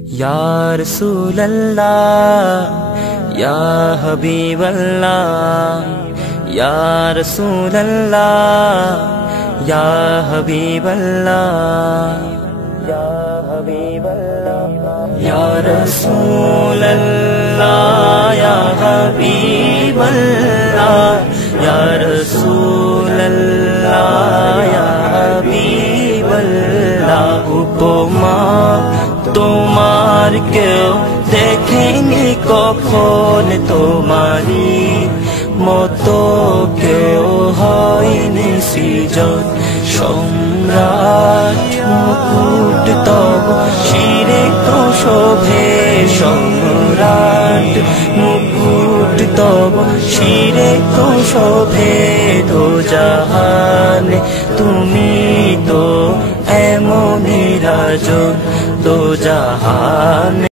Ya Rasulallah, Ya Habiballah, Ya Rasulallah, Ya Habiballah, Ya Habiballah, Ya Rasulallah, Ya Habiballah, Ya Rasulallah, Ya Habiballah. উপমা তোমার কেউ দেখেনি কখন, তোমারি মতো কেউ হয়নি সৃজন সম্রাট। মুকুট তব শিরে তো শোভে সম্রাট, মুকুট তব শিরে তো শোভে দো জাহানে। তুমি তো এমনই রাজন দো জাহানে।